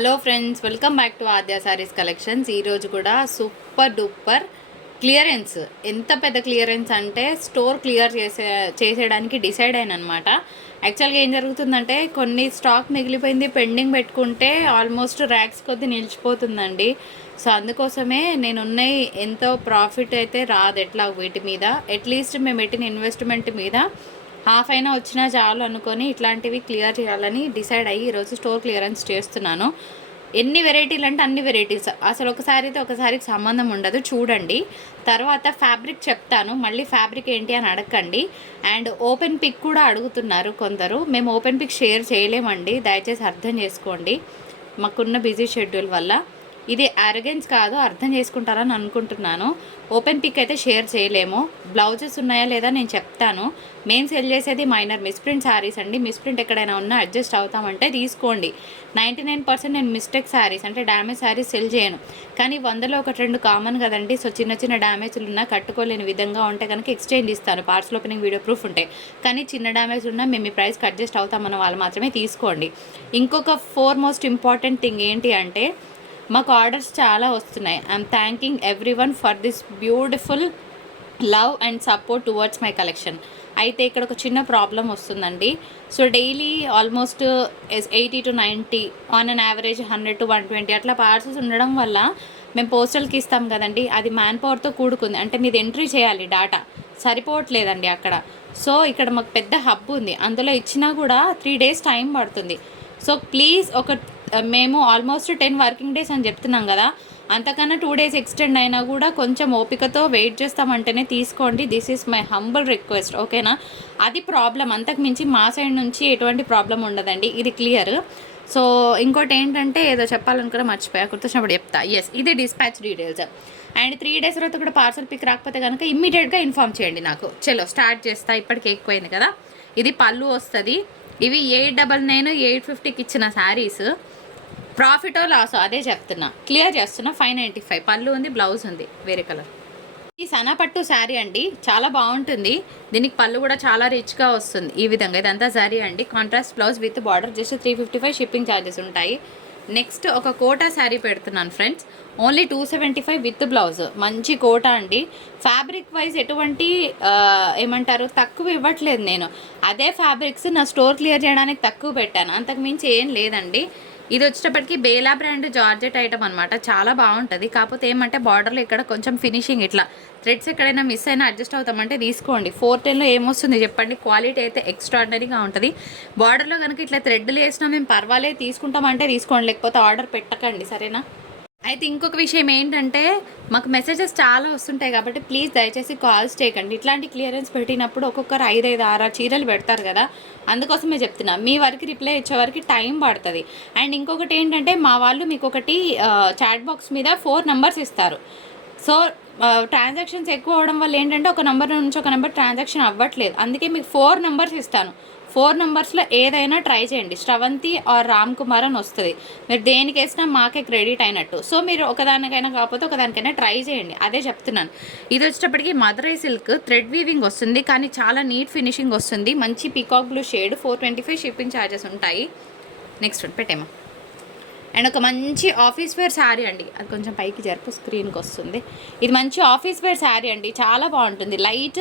Hello friends, welcome back to Aadya saris collections. ఈరోజు కూడా super duper clearance, ఎంత పెద్ద క్లియరెన్స్ అంటే స్టోర్ క్లియర్ చేసేయడానికి డిసైడ్ అయిన అనమాట. యాక్చువల్గా ఏం జరుగుతుందంటే కొన్ని స్టాక్ మిగిలిపోయింది, పెండింగ్ పెట్టుకుంటే ఆల్మోస్ట్ ర్యాక్స్ కొద్ది నిలిచిపోతుందండి. సో అందుకోసమే నేనున్నాయి ఎంతో ప్రాఫిట్ అయితే రాదు ఎట్లా వీటి మీద. అట్లీస్ట్ మేము పెట్టిన ఇన్వెస్ట్మెంట్ మీద హాఫ్ అయినా వచ్చినా చాలు అనుకొని ఇట్లాంటివి క్లియర్ చేయాలని డిసైడ్ అయ్యి ఈరోజు స్టోర్ క్లియరెన్స్ చేస్తున్నాను. ఎన్ని వెరైటీలు అంటే అన్ని వెరైటీస్, అసలు ఒకసారితో ఒకసారికి సంబంధం ఉండదు. చూడండి, తర్వాత ఫ్యాబ్రిక్ చెప్తాను, మళ్ళీ ఫ్యాబ్రిక్ ఏంటి అని అడగండి. అండ్ ఓపెన్ పిక్ కూడా అడుగుతున్నారు కొందరు. మేము ఓపెన్ పిక్ షేర్ చేయలేమండి, దయచేసి అర్థం చేసుకోండి మాకున్న బిజీ షెడ్యూల్ వల్ల. ఇది అరగెన్స్ కాదు, అర్థం చేసుకుంటారని అనుకుంటున్నాను. ఓపెన్ పిక్ అయితే షేర్ చేయలేము. బ్లౌజెస్ ఉన్నాయా లేదా నేను చెప్తాను. మేము సెల్ చేసేది మైనర్ మిస్ప్రింట్ శారీస్ అండి. మిస్ప్రింట్ ఎక్కడైనా ఉన్నా అడ్జస్ట్ అవుతామంటే తీసుకోండి. 99% నేను మిస్టేక్ శారీస్ అంటే డ్యామేజ్ శారీస్ సెల్ చేయను. కానీ 100లో 1-2 కామన్ కదండి. సో చిన్న చిన్న డ్యామేజ్లు ఉన్నా, కట్టుకోలేని విధంగా ఉంటే కనుక ఎక్స్చేంజ్ ఇస్తాను, పార్సల్ ఓపెనింగ్ వీడియో ప్రూఫ్ ఉంటే. కానీ చిన్న డ్యామేజ్ ఉన్నా మేము ఈ ప్రైస్కి అడ్జస్ట్ అవుతామన్న వాళ్ళు మాత్రమే తీసుకోండి. ఇంకొక మోస్ట్ ఇంపార్టెంట్ థింగ్ ఏంటి అంటే మాకు ఆర్డర్స్ చాలా వస్తున్నాయి. I'm thanking every one for this beautiful love and support towards my collection. అయితే ఇక్కడ ఒక చిన్న ప్రాబ్లం వస్తుందండి. So daily almost 80 to 90, on an average 100 to 120 అట్లా పార్సల్స్ ఉండడం వల్ల మేము పోస్టల్కి ఇస్తాం కదండి, అది మ్యాన్ పవర్తో కూడుకుంది. అంటే మీది ఎంట్రీ చేయాలి, డేటా సరిపోవట్లేదండి అక్కడ. సో ఇక్కడ మాకు పెద్ద హబ్ ఉంది, అందులో ఇచ్చినా కూడా 3 days టైం పడుతుంది. సో ప్లీజ్ మేము ఆల్మోస్ట్ 10 వర్కింగ్ డేస్ అని చెప్తున్నాం కదా, అంతకన్నా 2 days ఎక్స్టెండ్ అయినా కూడా కొంచెం ఓపికతో వెయిట్ చేస్తామంటేనే తీసుకోండి. This is my humble request, ఓకేనా? అది ప్రాబ్లం, అంతకు మించి మా సైడ్ నుంచి ఎటువంటి ప్రాబ్లం ఉండదండి, ఇది క్లియర్. సో ఇంకోటి ఏంటంటే ఏదో చెప్పాలనుకున్నా మర్చిపోయా, గుర్తొచ్చినప్పుడు చెప్తా. ఎస్, ఇది డిస్పాచ్ డీటెయిల్స్. అండ్ 3 days తర్వాత కూడా పార్సల్ పిక్ రాకపోతే కనుక ఇమ్మీడియట్గా ఇన్ఫామ్ చేయండి నాకు. చలో స్టార్ట్ చేస్తా, ఇప్పటికి ఎక్కువైంది కదా. ఇది పళ్ళు వస్తుంది. ఇవి 899, 850కి ఇచ్చిన శారీస్. ప్రాఫిటో లాసో అదే చెప్తున్నా, క్లియర్ చేస్తున్నా. 595 పళ్ళు ఉంది, బ్లౌజ్ ఉంది వేరే కలర్. ఈ సన్నపట్టు శారీ అండి, చాలా బాగుంటుంది. దీనికి పళ్ళు కూడా చాలా రిచ్గా వస్తుంది. ఈ విధంగా ఇదంతా శారీ అండి, contrast blouse with border. Just 355 shipping charges ఉంటాయి. నెక్స్ట్ ఒక కోటా శారీ పెడుతున్నాను ఫ్రెండ్స్, ఓన్లీ 275 విత్ బ్లౌజ్. మంచి కోటా అండి. ఫ్యాబ్రిక్ వైజ్ ఎటువంటి ఏమంటారు తక్కువ ఇవ్వట్లేదు నేను. అదే ఫ్యాబ్రిక్స్ నా స్టోర్ క్లియర్ చేయడానికి తక్కువ పెట్టాను, అంతకు మించి ఏం లేదండి. ఇది వచ్చేటప్పటికి బేలా బ్రాండ్ జార్జెట్ ఐటమ్ అనమాట, చాలా బాగుంటుంది. కాకపోతే ఏమంటే బార్డర్లో ఇక్కడ కొంచెం ఫినిషింగ్ ఇట్లా థ్రెడ్స్ ఎక్కడైనా మిస్ అయినా అడ్జస్ట్ అవుతామంటే తీసుకోండి. 410లో ఏమొస్తుంది చెప్పండి, క్వాలిటీ అయితే ఎక్స్ట్రాడినరీగా ఉంటుంది. బార్డర్లో కనుక ఇట్లా థ్రెడ్లు వేసినా మేము పర్వాలేదు తీసుకుంటామంటే తీసుకోండి, లేకపోతే ఆర్డర్ పెట్టకండి, సరేనా? అయితే ఇంకొక విషయం ఏంటంటే మాకు మెసేజెస్ చాలా వస్తుంటాయి కాబట్టి ప్లీజ్ దయచేసి కాల్స్ చేయకండి. ఇట్లాంటి క్లియరెన్స్ పెట్టినప్పుడు ఒక్కొక్కరు 5, 6 చీరలు పెడతారు కదా, అందుకోసమే చెప్తున్నా. మీ వరకు రిప్లై ఇచ్చే వరకు టైం పడుతుంది. అండ్ ఇంకొకటి ఏంటంటే మా వాళ్ళు మీకు ఒకటి చాట్ బాక్స్ మీద 4 numbers ఇస్తారు. సో ట్రాన్సాక్షన్స్ ఎక్కువ అవడం వల్ల ఏంటంటే ఒక నెంబర్ నుంచి ఒక నెంబర్ ట్రాన్సాక్షన్ అవ్వట్లేదు. అందుకే మీకు 4 numbers ఇస్తాను. 4 numbers ఏదైనా ట్రై చేయండి. శ్రవంతి ఆర్ రామ్ కుమార్ అని వస్తుంది. మీరు దేనికి వేసినా మాకే క్రెడిట్ అయినట్టు. సో మీరు ఒకదానికైనా కాకపోతే ఒకదానికైనా ట్రై చేయండి, అదే చెప్తున్నాను. ఇది వచ్చేటప్పటికి మదరై సిల్క్ థ్రెడ్ వీవింగ్ వస్తుంది, కానీ చాలా నీట్ ఫినిషింగ్ వస్తుంది. మంచి peacock blue shade, 425 shipping charges ఉంటాయి. నెక్స్ట్ పెట్టేమా. అండ్ ఒక మంచి ఆఫీస్ వేర్ శారీ అండి, అది కొంచెం పైకి జరుపు, స్క్రీన్కి వస్తుంది. ఇది మంచి ఆఫీస్ వేర్ శారీ అండి, చాలా బాగుంటుంది. లైట్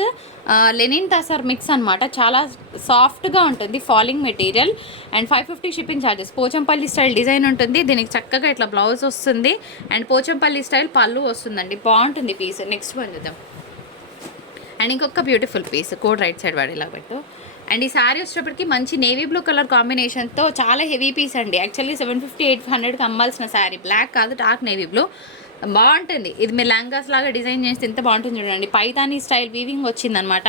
లెనిన్ టసర్ మిక్స్ అనమాట, చాలా సాఫ్ట్గా ఉంటుంది, falling material. And 550 shipping charges. Pochampally style design ఉంటుంది, దీనికి చక్కగా ఇట్లా బ్లౌజ్ వస్తుంది. అండ్ పోచంపల్లి స్టైల్ పళ్ళు వస్తుందండి, బాగుంటుంది పీస్. నెక్స్ట్ వన్ చూద్దాం. అండ్ ఇంకొక బ్యూటిఫుల్ పీస్, కోడ్ రైట్ సైడ్ వాడేలా పెట్టు. అండ్ ఈ శారీ వచ్చేటప్పటికి మంచి నేవీ బ్లూ కలర్ కాంబినేషన్తో చాలా హెవీ పీస్ అండి. యాక్చువల్లీ 750, 800కి అమ్మాల్సిన శారీ, బ్లాక్ కాదు డార్క్ నేవీ బ్లూ, బాగుంటుంది. ఇది మీరు లంగాస్ లాగా డిజైన్ చేస్తే ఎంత బాగుంటుంది చూడండి. పైతానీ స్టైల్ వీవింగ్ వచ్చిందనమాట.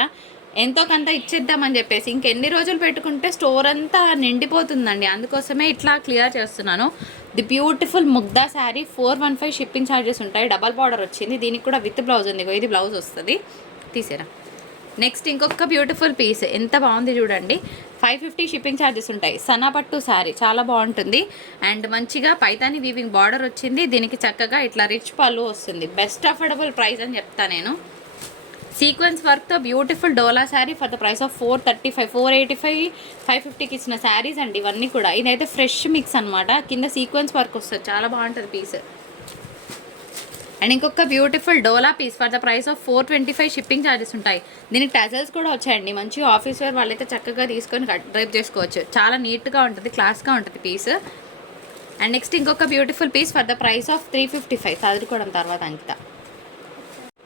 ఎంతో కొంత ఇచ్చేద్దామని చెప్పేసి ఇంకెన్ని రోజులు పెట్టుకుంటే స్టోర్ అంతా నిండిపోతుందండి, అందుకోసమే ఇట్లా క్లియర్ చేస్తున్నాను. The beautiful Mugdha sari, 415 shipping charges ఉంటాయి. డబల్ బార్డర్ వచ్చింది, దీనికి కూడా విత్ బ్లౌజ్ ఉంది. ఇది బ్లౌజ్ వస్తుంది, తీసేరా. నెక్స్ట్ ఇంకొక బ్యూటిఫుల్ పీస్, ఎంత బాగుంది చూడండి. 550 షిప్పింగ్ ఛార్జెస్ ఉంటాయి. సన్నపట్టు శారీ చాలా బాగుంటుంది. అండ్ మంచిగా పైతాని వీవింగ్ బార్డర్ వచ్చింది, దీనికి చక్కగా ఇట్లా రిచ్ పళ్ళు వస్తుంది. బెస్ట్ అఫోర్డబుల్ ప్రైస్ అని చెప్తా నేను. సీక్వెన్స్ వర్క్తో beautiful dola sari for the price of 435, 485, 550కి ఇచ్చిన శారీస్ అండి ఇవన్నీ కూడా. ఇదైతే ఫ్రెష్ మిక్స్ అనమాట, కింద సీక్వెన్స్ వర్క్ వస్తుంది, చాలా బాగుంటుంది పీస్. అండ్ ఇంకొక beautiful Dola piece for the price of 425, shipping charges ఉంటాయి. దీనికి టజల్స్ కూడా వచ్చాయండి, మంచి ఆఫీస్ వేర్ వాళ్ళైతే చక్కగా తీసుకొని డ్రైప్ చేసుకోవచ్చు. చాలా నీట్గా ఉంటుంది, క్లాస్గా ఉంటుంది పీస్. అండ్ నెక్స్ట్ ఇంకొక beautiful piece for the price of 355, చదువుకోవడం తర్వాత అంకిత.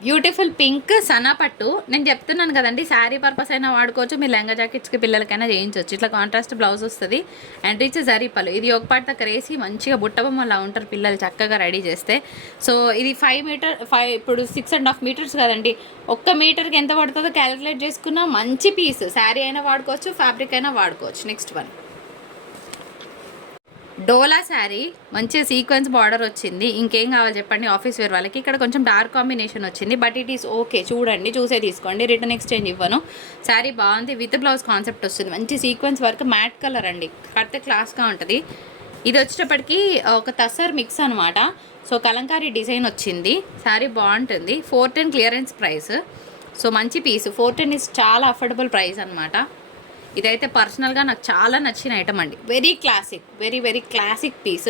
బ్యూటిఫుల్ పింక్ సనా పట్టు. నేను చెప్తున్నాను కదండి, శారీ పర్పస్ అయినా వాడుకోవచ్చు, మీరు లెంగా జాకెట్స్కి పిల్లలకైనా చేయించవచ్చు. ఇట్లా కాంట్రాస్ట్ బ్లౌజ్ వస్తుంది అండ్ రిచ్ జరీ పళ్ళు. ఇది ఒక పాటు దగ్గర వేసి మంచిగా బుట్టబొమ్మలా ఉంటారు పిల్లలు చక్కగా రెడీ చేస్తే. సో ఇది 5 మీటర్, ఇప్పుడు 6.5 మీటర్స్ కదండి, ఒక్క మీటర్కి ఎంత పడుతుందో క్యాలిక్యులేట్ చేసుకున్నా మంచి పీస్. శారీ అయినా వాడుకోవచ్చు, ఫ్యాబ్రిక్ అయినా వాడుకోవచ్చు. నెక్స్ట్ వన్ డోలా శారీ, మంచి సీక్వెన్స్ బార్డర్ వచ్చింది. ఇంకేం కావాలి చెప్పండి ఆఫీస్ వేర్ వాళ్ళకి. ఇక్కడ కొంచెం డార్క్ కాంబినేషన్ వచ్చింది, బట్ ఇట్ ఈస్ ఓకే, చూడండి చూసే తీసుకోండి, రిటర్న్ ఎక్స్చేంజ్ ఇవ్వను. శారీ బాగుంది, విత్ బ్లౌజ్ కాన్సెప్ట్ వస్తుంది, మంచి సీక్వెన్స్ వర్క్, మ్యాట్ కలర్ అండి, కడితే క్లాస్గా ఉంటుంది. ఇది వచ్చేటప్పటికి ఒక తసర్ మిక్స్ అనమాట. సో కలంకారీ డిజైన్ వచ్చింది, శారీ బాగుంటుంది. 410 క్లియరెన్స్ ప్రైస్. సో మంచి పీస్, 410 ఇస్ చాలా అఫోర్డబుల్ ప్రైస్ అనమాట. ఇదైతే పర్సనల్గా నాకు చాలా నచ్చిన ఐటమ్ అండి, very classic, very very classic piece,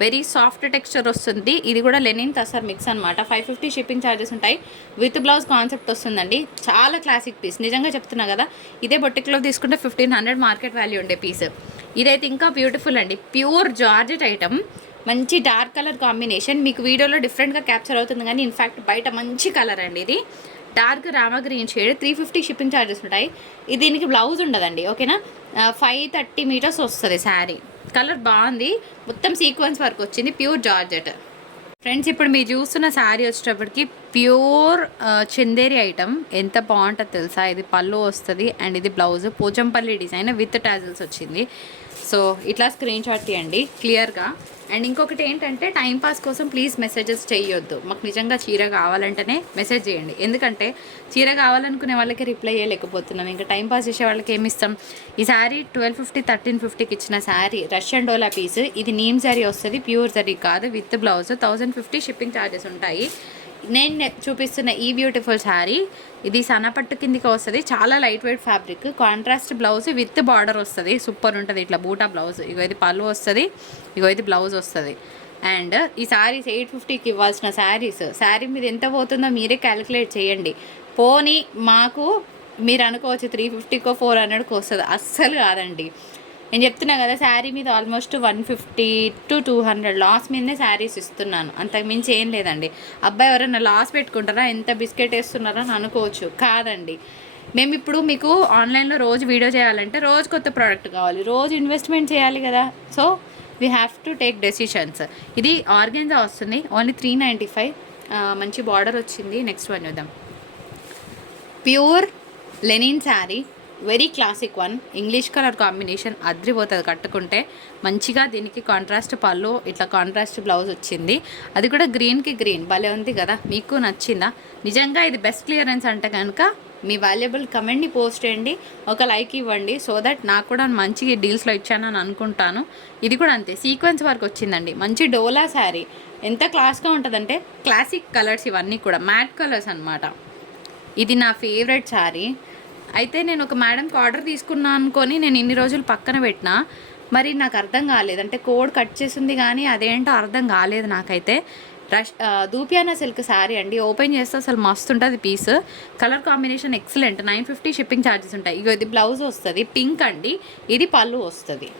very soft texture వస్తుంది. ఇది కూడా లెనిన్ తసర్ మిక్స్ అనమాట. 550 షిప్పింగ్ ఛార్జెస్ ఉంటాయి, విత్ బ్లౌజ్ కాన్సెప్ట్ వస్తుందండి. చాలా క్లాసిక్ పీస్, నిజంగా చెప్తున్నా కదా. ఇదే బొటిక్లో తీసుకుంటే 1500 మార్కెట్ వాల్యూ ఉండే పీస్. ఇదైతే ఇంకా బ్యూటిఫుల్ అండి, ప్యూర్ జార్జెట్ ఐటమ్, మంచి డార్క్ కలర్ కాంబినేషన్. మీకు వీడియోలో డిఫరెంట్గా క్యాప్చర్ అవుతుంది కానీ ఇన్ఫ్యాక్ట్ బయట మంచి కలర్ అండి. ఇది dark Rama green shade, 350 shipping charges ఉంటాయి. ఇది దీనికి బ్లౌజ్ ఉండదండి, ఓకేనా. 530 మీటర్స్ వస్తుంది శారీ. కలర్ బాగుంది, మొత్తం సీక్వెన్స్ వర్క్ వచ్చింది, ప్యూర్ జార్జెట్. ఫ్రెండ్స్ ఇప్పుడు మీరు చూస్తున్న శారీ వచ్చేటప్పటికి ప్యూర్ చందేరి ఐటమ్, ఎంత బాగుంటుంది తెలుసా. ఇది పళ్ళు వస్తుంది అండ్ ఇది blouse Pochampally design with tassels వచ్చింది. సో ఇట్లా స్క్రీన్ షాట్ తీయండి క్లియర్గా. అండ్ ఇంకొకటి ఏంటంటే టైంపాస్ కోసం ప్లీజ్ మెసేజెస్ చేయొద్దు, మాకు నిజంగా చీర కావాలంటేనే మెసేజ్ చేయండి. ఎందుకంటే చీర కావాలనుకునే వాళ్ళకి రిప్లై చేయలేకపోతున్నాం, ఇంకా టైంపాస్ చేసే వాళ్ళకి ఏమి ఇస్తాం. ఈ శారీ 1250, 1350కి ఇచ్చిన శారీ, రష్యన్ డోలా పీస్. ఇది నీమ్ శారీ వస్తుంది, ప్యూర్ జరీ కాదు, విత్ బ్లౌజ్ 1050 షిప్పింగ్ ఛార్జెస్ ఉంటాయి. నేను చూపిస్తున్న ఈ బ్యూటిఫుల్ శారీ, ఇది సన్నపట్టు కిందికి వస్తుంది, చాలా light weight fabric, contrast blouse with border వస్తుంది, సూపర్ ఉంటుంది. ఇట్లా బూటా బ్లౌజ్, ఇగో ఇది పళ్ళు వస్తుంది, ఇగో ఇది బ్లౌజ్ వస్తుంది. అండ్ ఈ శారీస్ 850కి ఇవ్వాల్సిన శారీస్, శారీ మీద ఎంత పోతుందో మీరే క్యాలిక్యులేట్ చేయండి. పోనీ మాకు మీరు అనుకోవచ్చు 350కో 400కో వస్తుంది, అస్సలు కాదండి. నేను చెప్తున్నా కదా, శారీ మీద ఆల్మోస్ట్ 150 to 200 లాస్ మీదనే శారీస్ ఇస్తున్నాను, అంతకు మించి ఏం లేదండి. అబ్బాయి ఎవరైనా లాస్ పెట్టుకుంటారా, ఎంత బిస్కెట్ వేస్తున్నారా అని అనుకోవచ్చు, కాదండి. మేము ఇప్పుడు మీకు ఆన్లైన్లో రోజు వీడియో చేయాలంటే రోజు కొత్త ప్రోడక్ట్ కావాలి, రోజు ఇన్వెస్ట్మెంట్ చేయాలి కదా. So we have to take decisions. ఇది ఆర్గెన్జా వస్తుంది, ఓన్లీ 395, మంచి బార్డర్ వచ్చింది. నెక్స్ట్ వన్ చూద్దాం, pure linen sari, very classic one, English colour combination అద్రిపోతుంది కట్టుకుంటే. మంచిగా దీనికి కాంట్రాస్ట్ పళ్ళు, ఇట్లా కాంట్రాస్ట్ బ్లౌజ్ వచ్చింది, అది కూడా గ్రీన్కి గ్రీన్ భలే ఉంది కదా. మీకు నచ్చిందా? నిజంగా ఇది బెస్ట్ క్లియరెన్స్ అంటే కనుక మీ వాల్యుబుల్ కమెంట్ని పోస్ట్ చేయండి, ఒక లైక్ ఇవ్వండి, సో దట్ నాకు కూడా మంచి డీల్స్లో ఇచ్చానని అనుకుంటాను. ఇది కూడా అంతే, సీక్వెన్స్ వర్క్ వచ్చిందండి, మంచి డోలా శారీ, ఎంత క్లాస్గా ఉంటుందంటే క్లాసిక్ కలర్స్, ఇవన్నీ కూడా మ్యాట్ కలర్స్ అనమాట. ఇది నా ఫేవరెట్ శారీ. అయితే నేను ఒక మేడంకి ఆర్డర్ తీసుకున్నాను అనుకొని నేను ఇన్ని రోజులు పక్కన పెట్టినా, మరి నాకు అర్థం కాలేదు, అంటే కోడ్ కట్ చేసింది కానీ అదేంటో అర్థం కాలేదు నాకైతే. దూపియానా సిల్క్ శారీ అండి, ఓపెన్ చేస్తే అసలు మస్తు ఉంటుంది piece, colour combination excellent. 950 shipping charges ఉంటాయి. ఇగో ఇది బ్లౌజ్ వస్తుంది, పింక్ అండి, ఇది పళ్ళు వస్తుంది.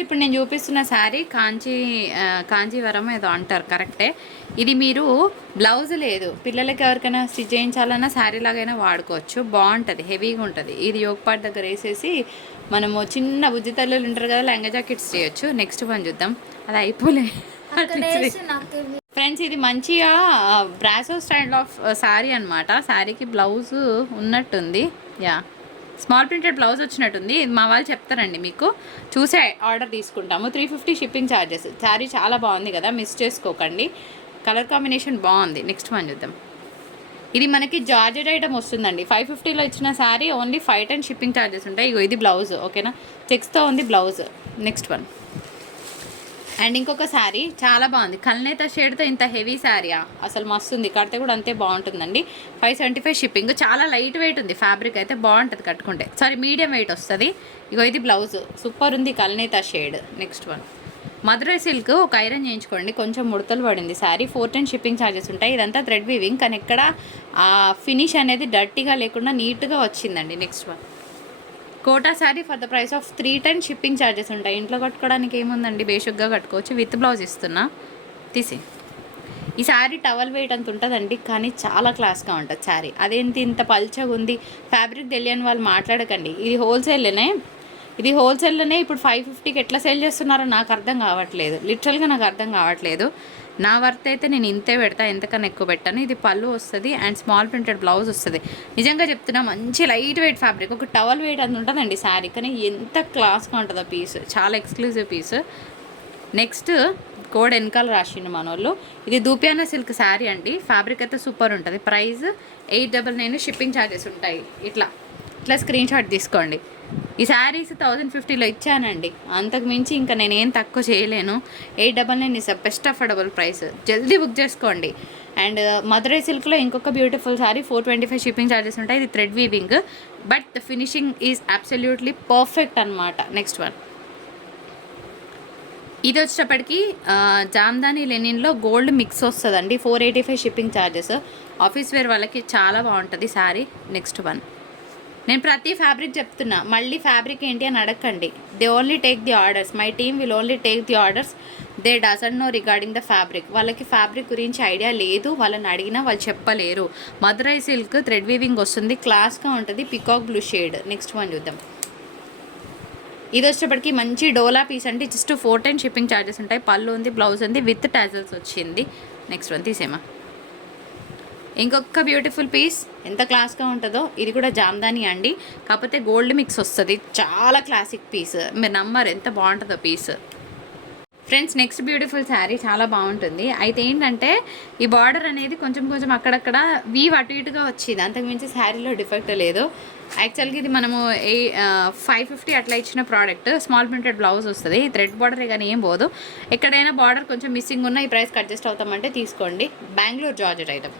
ఇప్పుడు నేను చూపిస్తున్న శారీ కాంచీవరం ఏదో అంటారు, కరెక్టే. ఇది మీరు బ్లౌజ్ లేదు, పిల్లలకి ఎవరికైనా స్టిచ్ చేయించాలన్నా శారీ లాగైనా వాడుకోవచ్చు, బాగుంటుంది, హెవీగా ఉంటుంది. ఇది యోగపాట్ దగ్గర వేసేసి మనము చిన్న బుజ్జి తల్లులు ఉంటారు కదా, లెంగా జాకెట్స్ చేయొచ్చు. నెక్స్ట్ వన్ చూద్దాం, అది అయిపోలే ఫ్రెండ్స్. ఇది మంచిగా బ్రాసో స్టైల్ ఆఫ్ శారీ అనమాట, శారీకి బ్లౌజ్ ఉన్నట్టుంది, యా స్మాల్ ప్రింటెడ్ బ్లౌజ్ వచ్చినట్టుంది. మా వాళ్ళు చెప్తారండి, మీకు చూసే ఆర్డర్ తీసుకుంటాము. 350 షిప్పింగ్ ఛార్జెస్. శారీ చాలా బాగుంది కదా, మిస్ చేసుకోకండి, కలర్ కాంబినేషన్ బాగుంది. నెక్స్ట్ వన్ చూద్దాం, ఇది మనకి జార్జెట్ ఐటమ్ వస్తుందండి. 550లో ఇచ్చిన శారీ, ఓన్లీ 510 షిప్పింగ్ ఛార్జెస్ ఉంటాయి. ఇగో ఇది బ్లౌజ్, ఓకేనా, చెక్స్తో ఉంది బ్లౌజ్. నెక్స్ట్ వన్, అండ్ ఇంకొక శారీ చాలా బాగుంది, కల్నేత షేడ్తో ఇంత హెవీ శారీ అసలు మస్తు ఉంది, కడితే కూడా అంతే బాగుంటుందండి. 575 షిప్పింగ్, చాలా లైట్ వెయిట్ ఉంది, ఫ్యాబ్రిక్ అయితే బాగుంటుంది కట్టుకుంటే, సారీ మీడియం వెయిట్ వస్తుంది. ఇగో ఇది బ్లౌజ్ సూపర్ ఉంది, కల్నేత shade. Next one Madurai silk, ఒక ఐరన్ చేయించుకోండి, కొంచెం ముడతలు పడింది శారీ. 410 షిప్పింగ్ ఛార్జెస్ ఉంటాయి. ఇదంతా థ్రెడ్ వీవింగ్, కానీ ఎక్కడ ఫినిష్ అనేది డర్టీగా లేకుండా నీట్గా వచ్చిందండి. Next one Kota sari for the price of 310 shipping charges ఉంటాయి. ఇంట్లో కట్టుకోవడానికి ఏముందండి, బేసిక్గా కట్టుకోవచ్చు. విత్ బ్లౌజ్ ఇస్తున్నా, తీసి. ఈ శారీ టవల్ వెయిట్ అంత ఉంటుందండి, కానీ చాలా క్లాస్గా ఉంటుంది శారీ. అదేంటి ఇంత పల్చగా ఉంది, ఫ్యాబ్రిక్ తెలియని వాళ్ళు మాట్లాడకండి. ఇది హోల్సేల్లోనే ఇప్పుడు 550కి ఎట్లా సేల్ చేస్తున్నారో నాకు అర్థం కావట్లేదు, లిటరల్గా నాకు అర్థం కావట్లేదు. నా వర్త్ అయితే నేను ఇంతే పెడతా, ఎంతకన్నా ఎక్కువ పెట్టాను. ఇది పళ్ళు వస్తుంది అండ్ స్మాల్ ప్రింటెడ్ బ్లౌజ్ వస్తుంది. నిజంగా చెప్తున్నా, మంచి లైట్ వెయిట్ ఫ్యాబ్రిక్, ఒక టవల్ వెయిట్ అంత ఉంటుందండి శారీ, కానీ ఎంత క్లాస్గా ఉంటుందో పీస్, చాలా ఎక్స్క్లూజివ్ పీస్. నెక్స్ట్ కోడ్ వెనకాల రాసిండు మనోళ్ళు. ఇది దూపియానా సిల్క్ శారీ అండి, ఫ్యాబ్రిక్ అయితే సూపర్ ఉంటుంది. ప్రైస్ 899, షిప్పింగ్ ఛార్జెస్ ఉంటాయి. ఇట్లా స్క్రీన్ షాట్ తీసుకోండి. ఈ శారీస్ 1050లో ఇచ్చానండి, అంతకు మించి ఇంకా నేనేం తక్కువ చేయలేను. 899 ఇస్ బెస్ట్ అఫోర్డబుల్ ప్రైస్, జల్దీ బుక్ చేసుకోండి. అండ్ మధురై సిల్క్లో ఇంకొక బ్యూటిఫుల్ శారీ, 425 షిప్పింగ్ ఛార్జెస్ ఉంటాయి. ఇది thread weaving, but the finishing is absolutely perfect అనమాట. నెక్స్ట్ వన్ ఇది వచ్చేటప్పటికి జామ్దాని లెనిన్లో గోల్డ్ మిక్స్ వస్తుందండి. 485 షిప్పింగ్ ఛార్జెస్. ఆఫీస్ వేర్ వాళ్ళకి చాలా బాగుంటుంది శారీ. నెక్స్ట్ వన్ నేను ప్రతి ఫ్యాబ్రిక్ చెప్తున్నా, మళ్ళీ ఫ్యాబ్రిక్ ఏంటి అని అడగండి. They only take the orders, my team will only take the orders. They doesn't know regarding the fabric. వాళ్ళకి ఫ్యాబ్రిక్ గురించి ఐడియా లేదు, వాళ్ళని అడిగినా వాళ్ళు చెప్పలేరు. మధురై సిల్క్ థ్రెడ్ వీవింగ్ వస్తుంది, క్లాస్గా ఉంటుంది, peacock blue shade. Next one చూద్దాం. ఇది వచ్చేటప్పటికి మంచి డోలా పీస్ అంటే జస్ట్ 410 షిప్పింగ్ ఛార్జెస్ ఉంటాయి. పళ్ళు ఉంది, బ్లౌజ్ ఉంది, విత్ టాజల్స్ వచ్చింది. నెక్స్ట్ వన్ తీసేమా. ఇంకొక బ్యూటిఫుల్ పీస్, ఎంత క్లాస్గా ఉంటుందో. ఇది కూడా జామ్దాని అండి, కాకపోతే గోల్డ్ మిక్స్ వస్తుంది, చాలా క్లాసిక్ పీస్. మీరు నమ్మరు ఎంత బాగుంటుందో piece. Friends next beautiful sari చాలా బాగుంటుంది. అయితే ఏంటంటే ఈ బార్డర్ అనేది కొంచెం అక్కడక్కడ వీవ్ అటు ఇటుగా వచ్చింది, అంతకుమించి శారీలో డిఫెక్ట్ లేదు. యాక్చువల్గా ఇది మనము 550 అట్లా ఇచ్చిన ప్రోడక్ట్. స్మాల్ ప్రింటెడ్ బ్లౌజ్ వస్తుంది, థ్రెడ్ బార్డరే కానీ ఏం పోదు. ఎక్కడైనా బార్డర్ కొంచెం మిస్సింగ్ ఉన్న ఈ ప్రైస్కి అడ్జస్ట్ అవుతామంటే తీసుకోండి. Bengaluru georgette item.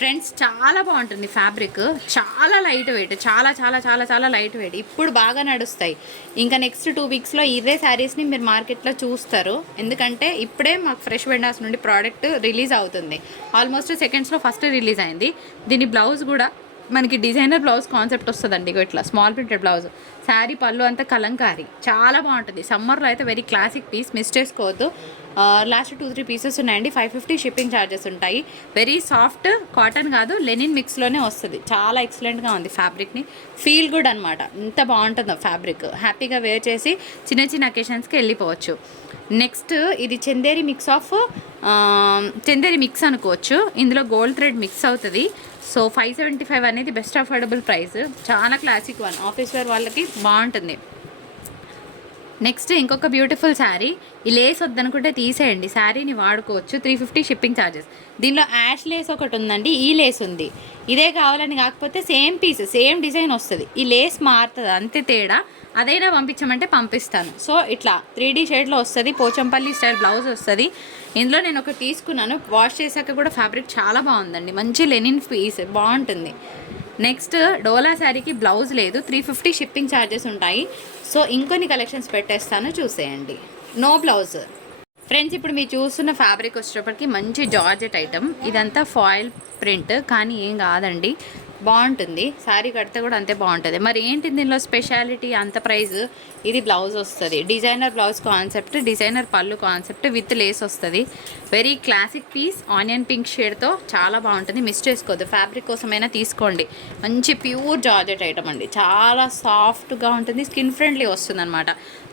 ఫ్రెండ్స్ చాలా బాగుంటుంది ఫ్యాబ్రిక్, చాలా లైట్ వెయిట్, చాలా లైట్ వెయిట్. ఇప్పుడు బాగా నడుస్తాయి. ఇంకా నెక్స్ట్ 2 వీక్స్లో ఇదే శారీస్ని మీరు మార్కెట్లో చూస్తారు, ఎందుకంటే ఇప్పుడే మాకు ఫ్రెష్ వెండాస్ నుండి ప్రోడక్ట్ రిలీజ్ అవుతుంది. ఆల్మోస్ట్ సెకండ్స్లో ఫస్ట్ రిలీజ్ అయింది. దీని బ్లౌజ్ కూడా మనకి డిజైనర్ బ్లౌజ్ కాన్సెప్ట్ వస్తుందండి, ఇట్లా స్మాల్ ప్రింటెడ్ బ్లౌజ్. శారీ పళ్ళు అంతా కలంకారీ, చాలా బాగుంటుంది. సమ్మర్లో అయితే వెరీ క్లాసిక్ పీస్, మిస్ చేసుకోవద్దు. లాస్ట్ 2-3 పీసెస్ ఉన్నాయండి. 550 షిప్పింగ్ ఛార్జెస్ ఉంటాయి. వెరీ సాఫ్ట్, కాటన్ కాదు, లెనిన్ మిక్స్లోనే వస్తుంది. చాలా ఎక్సలెంట్గా ఉంది ఫ్యాబ్రిక్ని, ఫీల్ గుడ్ అనమాట. ఇంత బాగుంటుందో ఫ్యాబ్రిక్, హ్యాపీగా వేర్ చేసి చిన్న అకేషన్స్కి వెళ్ళిపోవచ్చు. నెక్స్ట్ ఇది చందేరి మిక్స్ అనుకోవచ్చు. ఇందులో గోల్డ్ థ్రెడ్ మిక్స్ అవుతుంది. సో 575 అనేది బెస్ట్ అఫోర్డబుల్ ప్రైస్, చాలా క్లాసిక్ వన్, ఆఫీస్ వేర్ వాళ్ళకి బాగుంటుంది. నెక్స్ట్ ఇంకొక బ్యూటిఫుల్ శారీ. ఈ లేస్ వద్దనుకుంటే తీసేయండి, శారీని వాడుకోవచ్చు. 350 షిప్పింగ్ ఛార్జెస్. దీనిలో యాష్ లేస్ ఒకటి ఉందండి, ఈ లేస్ ఉంది. ఇదే కావాలని కాకపోతే సేమ్ పీస్, సేమ్ డిజైన్ వస్తుంది. ఈ లేస్ మారుతుంది అంతే తేడా. అదైనా పంపించమంటే పంపిస్తాను. సో ఇట్లా 3D షేడ్లో వస్తుంది, పోచంపల్లి స్టైల్ బ్లౌజ్ వస్తుంది. ఇందులో నేను ఒకటి తీసుకున్నాను, వాష్ చేశాక కూడా ఫ్యాబ్రిక్ చాలా బాగుందండి, మంచి లెనిన్ పీస్, బాగుంటుంది. నెక్స్ట్ డోలా శారీకి బ్లౌజ్ లేదు, 350 షిప్పింగ్ ఛార్జెస్ ఉంటాయి. సో ఇంకొన్ని కలెక్షన్స్ పెట్టేస్తాను, చూసేయండి. No blouse. ఫ్రెండ్స్ ఇప్పుడు మీరు చూస్తున్న ఫ్యాబ్రిక్ వచ్చేటప్పటికి మంచి జార్జెట్ ఐటమ్. ఇదంతా ఫాయిల్ ప్రింట్, కానీ ఏం కాదండి, బాగుంటుంది. శారీ కడితే కూడా అంతే బాగుంటుంది. మరి ఏంటి దీనిలో స్పెషాలిటీ, అంత ప్రైస్? ఇది బ్లౌజ్ వస్తుంది, designer blouse concept, designer pallu concept, with lace వస్తుంది. Very classic piece, onion pink షేడ్తో చాలా బాగుంటుంది. మిస్ చేసుకోవద్దు, ఫ్యాబ్రిక్ కోసమైనా తీసుకోండి. మంచి ప్యూర్ జార్జెట్ ఐటమ్ అండి, చాలా సాఫ్ట్గా ఉంటుంది, స్కిన్ ఫ్రెండ్లీ వస్తుంది అనమాట.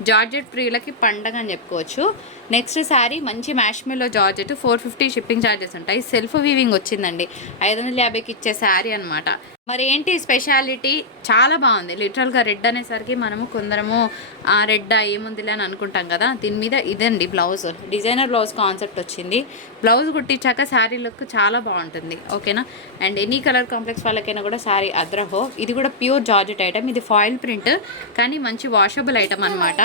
జార్జెట్ ప్రియులకి పండగ అని చెప్పుకోవచ్చు. నెక్స్ట్ శారీ మంచి మ్యాష్మెల్లో జార్జెట్, 450 షిప్పింగ్ ఛార్జెస్ ఉంటాయి. సెల్ఫ్ వీవింగ్ వచ్చిందండి, 550కి ఇచ్చే శారీ అనమాట. మరి ఏంటి స్పెషాలిటీ? చాలా బాగుంది. లిటరల్గా రెడ్ అనేసరికి మనము కొందరము రెడ్ ఏముందిలే అని అనుకుంటాం కదా, దీని మీద ఇదండి బ్లౌజ్, డిజైనర్ బ్లౌజ్ కాన్సెప్ట్ వచ్చింది. బ్లౌజ్ కుట్టించాక శారీ లుక్ చాలా బాగుంటుంది, ఓకేనా. అండ్ ఎనీ కలర్ కాంప్లెక్స్ వాళ్ళకైనా కూడా శారీ అద్రహో. ఇది కూడా ప్యూర్ జార్జెట్ ఐటమ్, ఇది ఫాయిల్ ప్రింట్ కానీ మంచి వాషబుల్ ఐటమ్ అనమాట.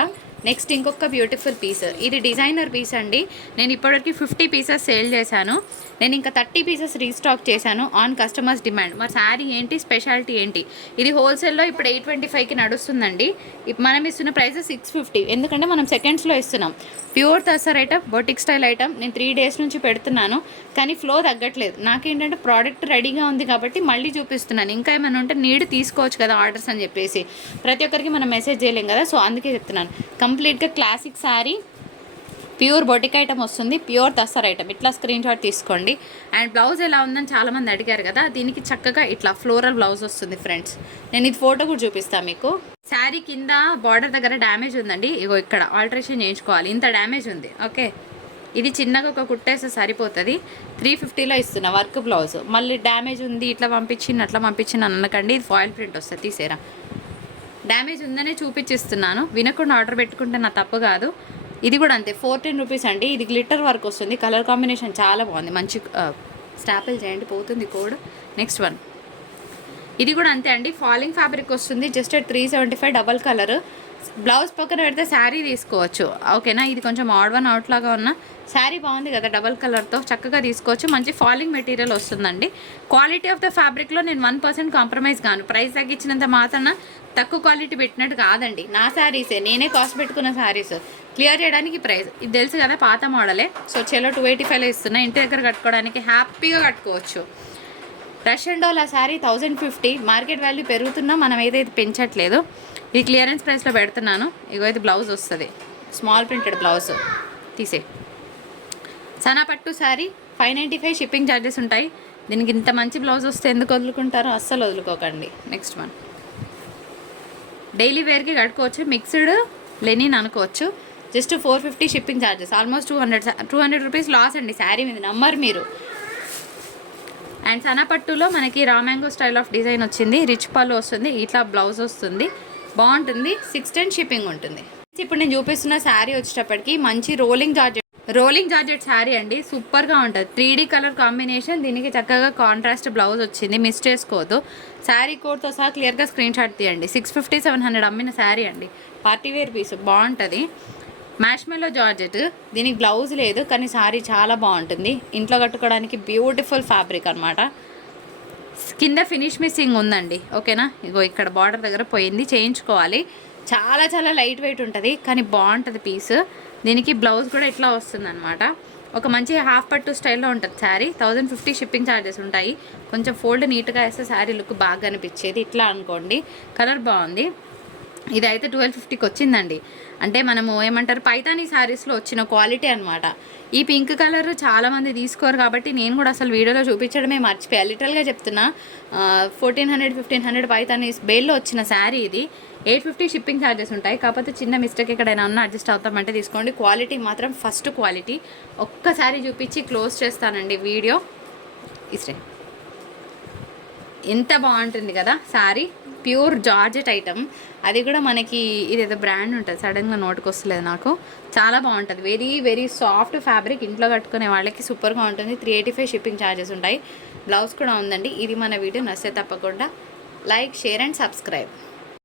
నెక్స్ట్ ఇంకొక బ్యూటిఫుల్ పీస్, ఇది డిజైనర్ పీస్ అండి. నేను ఇప్పటివరకు 50 పీసెస్ సేల్ చేశాను. నేను ఇంకా 30 పీసెస్ రీస్టాక్ చేశాను ఆన్ కస్టమర్స్ డిమాండ్. మరి శారీ ఏంటి స్పెషాలిటీ ఏంటి, ఇది హోల్సేల్లో ఇప్పుడు 825కి నడుస్తుందండి. మనం ఇస్తున్న ప్రైస్ 650, ఎందుకంటే మనం సెకండ్స్లో ఇస్తున్నాం. Pure tussar item, boutique style item. నేను 3 డేస్ నుంచి పెడుతున్నాను కానీ ఫ్లో తగ్గట్లేదు. నాకేంటంటే ప్రోడక్ట్ రెడీగా ఉంది కాబట్టి మళ్ళీ చూపిస్తున్నాను. ఇంకా ఏమైనా ఉంటే నీడ్ తీసుకోవచ్చు కదా ఆర్డర్స్ అని చెప్పేసి, ప్రతి ఒక్కరికి మనం మెసేజ్ చేయలేం కదా, సో అందుకే చెప్తున్నాను. కంప్లీట్గా classic sari, pure boutique item వస్తుంది, ప్యూర్ తసర్ ఐటమ్. ఇట్లా స్క్రీన్ షాట్ తీసుకోండి. అండ్ బ్లౌజ్ ఎలా ఉందని చాలామంది అడిగారు కదా, దీనికి చక్కగా ఇట్లా ఫ్లోరల్ బ్లౌజ్ వస్తుంది ఫ్రెండ్స్. నేను ఇది ఫోటో కూడా చూపిస్తాను మీకు. శారీ కింద బార్డర్ దగ్గర డ్యామేజ్ ఉందండి, ఇగో ఇక్కడ ఆల్టరేషన్ చేయించుకోవాలి, ఇంత డ్యామేజ్ ఉంది. ఓకే, ఇది చిన్నగా ఒక కుట్టేస్తే సరిపోతుంది. 350లో ఇస్తున్నా వర్క్ బ్లౌజ్. మళ్ళీ డ్యామేజ్ ఉంది ఇట్లా పంపించింది అట్లా పంపించింది అనకండి, ఇది ఫాయిల్ ప్రింట్ వస్తుంది, తీసేరా. డ్యామేజ్ ఉందనే చూపించిస్తున్నాను, వినకుండా ఆర్డర్ పెట్టుకుంటే నా తప్పు కాదు. ఇది కూడా అంతే, 14 రూపీస్ అండి. ఇది గ్లిటర్ వర్క్ వస్తుంది, కలర్ కాంబినేషన్ చాలా బాగుంది. మంచి స్టాపిల్ చేయండి, పోతుంది కోడ్. నెక్స్ట్ వన్, ఇది కూడా అంతే అండి, ఫాలింగ్ ఫ్యాబ్రిక్ వస్తుంది. Just 375 double colour. బ్లౌజ్ పక్కన పెడితే శారీ తీసుకోవచ్చు, ఓకేనా. ఇది కొంచెం ఆడ్ వన్ అవుట్ లాగా ఉన్న శారీ బాగుంది కదా, డబల్ కలర్తో చక్కగా తీసుకోవచ్చు. మంచి ఫాలింగ్ మెటీరియల్ వస్తుందండి. క్వాలిటీ ఆఫ్ ద ఫ్యాబ్రిక్లో నేను 1% కాంప్రమైజ్ కాను. ప్రైస్ తగ్గించినంత మాత్రాన తక్కువ క్వాలిటీ పెట్టినట్టు కాదండి. నా శారీసే, నేనే కాస్ట్ పెట్టుకున్న శారీస్. క్లియర్ చేయడానికి ప్రైస్ ఇది తెలుసు కదా, పాత మోడలే. సో చలో 285లో ఇస్తున్నా, ఇంటి దగ్గర కట్టుకోవడానికి హ్యాపీగా కట్టుకోవచ్చు. రష్యన్ డోల్ ఆ శారీ 1050, మార్కెట్ వాల్యూ పెరుగుతున్నా మనం ఏదైతే పెంచట్లేదు. ఇది క్లియరెన్స్ ప్రైస్లో పెడుతున్నాను. ఇగో ఇది బ్లౌజ్ వస్తుంది, స్మాల్ ప్రింటెడ్ బ్లౌజ్, తీసే. సనా పట్టు శారీ 595 షిప్పింగ్ ఛార్జెస్ ఉంటాయి. దీనికి ఇంత మంచి బ్లౌజ్ వస్తే ఎందుకు వదులుకుంటారో, అస్సలు వదులుకోకండి. నెక్స్ట్ వన్, డైలీ వేర్కి కట్టుకోవచ్చు, మిక్స్డ్ లెనిన్ అనుకోవచ్చు. Just 450 shipping charges, almost 200 rupees loss అండి శారీ మీద, నమ్మరు మీరు. అండ్ సనాపట్టులో మనకి raw mango style of design వచ్చింది, రిచ్ పళ్ళు వస్తుంది, ఇట్లా బ్లౌజ్ వస్తుంది, బాగుంటుంది. 610 షిప్పింగ్ ఉంటుంది. ఇప్పుడు నేను చూపిస్తున్న శారీ వచ్చేటప్పటికి మంచి రోలింగ్ జార్జెట్ శారీ అండి, సూపర్గా ఉంటుంది. 3D కలర్ కాంబినేషన్, దీనికి చక్కగా కాంట్రాస్ట్ బ్లౌజ్ వచ్చింది, మిస్ చేసుకోవద్దు. శారీ కోడ్తో సహా క్లియర్గా స్క్రీన్ షాట్ తీయండి. 650 700 అమ్మిన శారీ అండి, పార్టీవేర్ పీస్, బాగుంటుంది. మ్యాష్మెల్లో జార్జెట్, దీనికి బ్లౌజ్ లేదు కానీ శారీ చాలా బాగుంటుంది. ఇంట్లో కట్టుకోవడానికి బ్యూటిఫుల్ ఫ్యాబ్రిక్ అనమాట. కింద ఫినిష్ మిస్సింగ్ ఉందండి, ఓకేనా. ఇగో ఇక్కడ బార్డర్ దగ్గర పోయింది, చేయించుకోవాలి. చాలా చాలా లైట్ వెయిట్ ఉంటుంది కానీ బాగుంటుంది పీస్. దీనికి బ్లౌజ్ కూడా ఇట్లా వస్తుంది అనమాట. ఒక మంచి హాఫ్ పట్టు స్టైల్లో ఉంటుంది శారీ. 1050 షిప్పింగ్ ఛార్జెస్ ఉంటాయి. కొంచెం ఫోల్డ్ నీట్గా వేస్తే శారీ లుక్ బాగా అనిపించేది. ఇట్లా అనుకోండి, కలర్ బాగుంది. ఇదైతే 1250కి వచ్చిందండి. అంటే మనము ఏమంటారు, పైతానీ శారీస్లో వచ్చిన క్వాలిటీ అనమాట. ఈ పింక్ కలర్ చాలామంది తీసుకోరు కాబట్టి నేను కూడా అసలు వీడియోలో చూపించడమే మర్చిపోయాను. లిటరల్గా చెప్తున్నా, 1400 1500 పైతానీ బేల్లో వచ్చిన శారీ ఇది. 850 షిప్పింగ్ ఛార్జెస్ ఉంటాయి. కాకపోతే చిన్న మిస్టేక్ ఎక్కడైనా ఉన్నా అడ్జస్ట్ అవుతామంటే తీసుకోండి. క్వాలిటీ మాత్రం ఫస్ట్ క్వాలిటీ. ఒక్కసారి చూపించి క్లోజ్ చేస్తానండి వీడియో. ఇస్తే ఎంత బాగుంటుంది కదా శారీ, ప్యూర్ జార్జెట్ ఐటమ్. అది కూడా మనకి ఇదేదో బ్రాండ్ ఉంటుంది, సడన్గా నోటుకు వస్తలేదు నాకు. చాలా బాగుంటుంది, వెరీ వెరీ సాఫ్ట్ ఫ్యాబ్రిక్. ఇంట్లో కట్టుకునే వాళ్ళకి సూపర్గా ఉంటుంది. 385 షిప్పింగ్ ఛార్జెస్ ఉంటాయి. బ్లౌజ్ కూడా ఉందండి. ఇది మన వీడియో నచ్చితే తప్పకుండా లైక్, షేర్ అండ్ సబ్స్క్రైబ్.